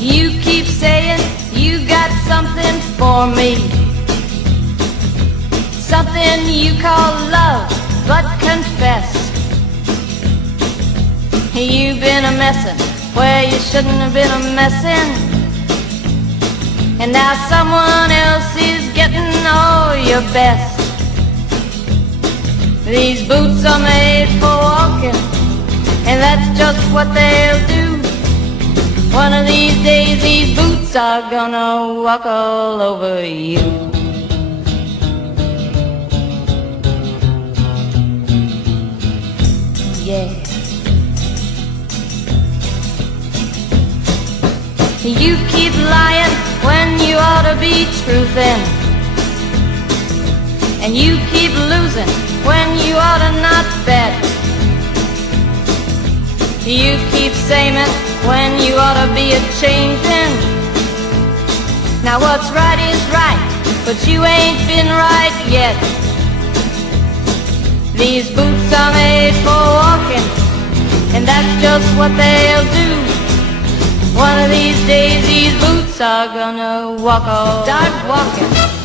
You keep saying you got something for me, something you call love, but confess you've been a messin' where you shouldn't have been a messin', and now someone else is getting all your best. These boots are made for walking, and that's just what they'll do. One of these days these boots are gonna walk all over you. Yeah. You keep lying when you ought to be truthin', and you keep losing when you ought to not bet. You keep saying when you ought to be a-changin'. Now what's right is right, but you ain't been right yet. These boots are made for walking, and that's just what they'll do. One of these days these boots are gonna walk all, start walking.